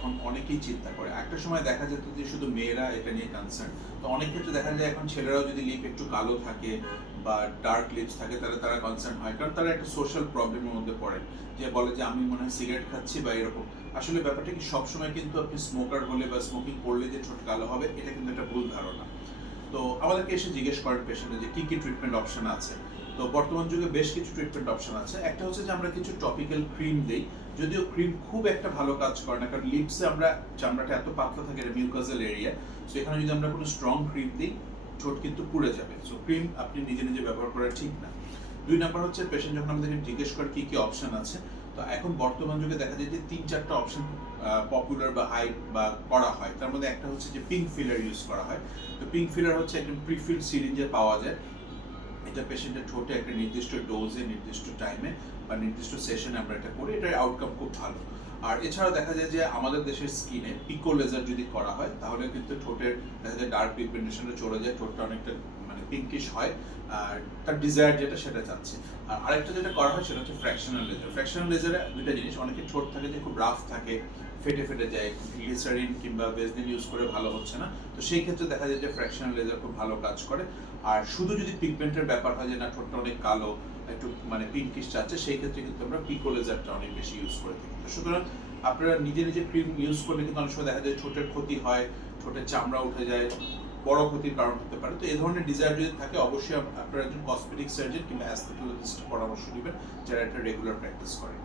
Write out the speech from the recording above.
এখন অনেকেই চিন্তা করে। একটা সময় দেখা যেত যে শুধু মেয়েরা এটা নিয়ে কনসার্ন, তো অনেক ক্ষেত্রে দেখা যায় এখন ছেলেরাও যদি লিপ একটু কালো থাকে বা ডার্ক লিপস থাকে তাহলে তারা কনসার্ন হয়, কারণ তারা একটা সোশ্যাল প্রবলেমের মধ্যে পড়ে, যে বলে যে আমি মনে হয় সিগারেট খাচ্ছি বা এরকম। আসলে ব্যাপারটা কি, সবসময় কিন্তু আপনি স্মোকার হলে বা স্মোকিং করলে যে ঠোঁট কালো হবে এটা কিন্তু একটা ভুল ধারণা। তো আমাদেরকে এসে জিজ্ঞেস করেন পেশেন্টে যে কি ট্রিটমেন্ট অপশন আছে। তো বর্তমান যুগে বেশ কিছু ট্রিটমেন্ট অপশন আছে। একটা হচ্ছে যে আমরা কিছু টপিক্যাল ক্রিম দেই, যদিও ক্রিম খুব একটা ভালো কাজ করে না, কারণ লিপসে আমরা চামড়াটা এত পাতলা থাকে, এটা মিউকাসাল এরিয়া। সো এখানে যদি আমরা কোনো স্ট্রং ক্রিম দিই ঠোঁট কিন্তু পুড়ে যাবে। সো ক্রিম আপনি নিজে নিজে ব্যবহার করা ঠিক না। 2 নাম্বার হচ্ছে পেশেন্ট যখন আমাদেরকে জিজ্ঞেস করে কি অপশন আছে, তো এখন বর্তমান যুগে দেখা যায় যে 3-4টা অপশন পপুলার বা হাই বা করা হয়। তার মধ্যে একটা হচ্ছে যে পিঙ্ক ফিলার ইউজ করা হয়। তো পিঙ্ক ফিলার হচ্ছে একদম প্রিফিল্ড সিরিঞ্জে পাওয়া যায়। এটা পেশেন্টের ঠোঁটে একটা নির্দিষ্ট ডোজে, নির্দিষ্ট টাইমে বা নির্দিষ্ট সেশনে আমরা এটা করি, এটার আউটকাম খুব ভালো। আর এছাড়াও দেখা যায় যে আমাদের দেশের স্কিনে পিকো লেজার যদি করা হয় তাহলে কিন্তু ঠোঁটের দেখা যায় ডার্ক পিগমেন্টেশনে চলে যায়, ঠোঁটটা অনেকটা মানে পিঙ্কিশ হয়, আর তার ডিজায়ার যেটা সেটা চাচ্ছে। আর আরেকটা যেটা করা হয় সেটা হচ্ছে ফ্র্যাকশনাল লেজার। ফ্র্যাকশনাল লেজারে দুইটা জিনিস, অনেকে ঠোঁট থাকে যে খুব রাফ থাকে, ফেটে ফেটে যায়, গ্লিসারিন কিংবা বেসলিন ইউজ করে ভালো হচ্ছে না, তো সেই ক্ষেত্রে দেখা যায় যে ফ্র্যাকশনাল লেজার খুব ভালো কাজ করে। আর শুধু যদি পিগমেন্টের ব্যাপার হয় যে না ঠোঁটটা অনেক কালো, একটু মানে পিঙ্কিশ চাচ্ছে, সেই ক্ষেত্রে কিন্তু আমরা পিকো লেজারটা অনেক বেশি ইউজ করে থাকি। তো সুতরাং আপনারা নিজে নিজে ক্রিম ইউজ করলে কিন্তু অনেক সময় দেখা যায় ঠোঁটের ক্ষতি হয়, ঠোঁটের চামড়া উঠে যায়, বড় ক্ষতির কারণ হতে পারে। তো এই ধরনের ডিজায়ার যদি থাকে অবশ্যই আপনারা একজন কসমেটিক সার্জন কিংবা অ্যাস্থেটিক পরামর্শ নেবেন যারা এটা রেগুলার প্র্যাকটিস করে।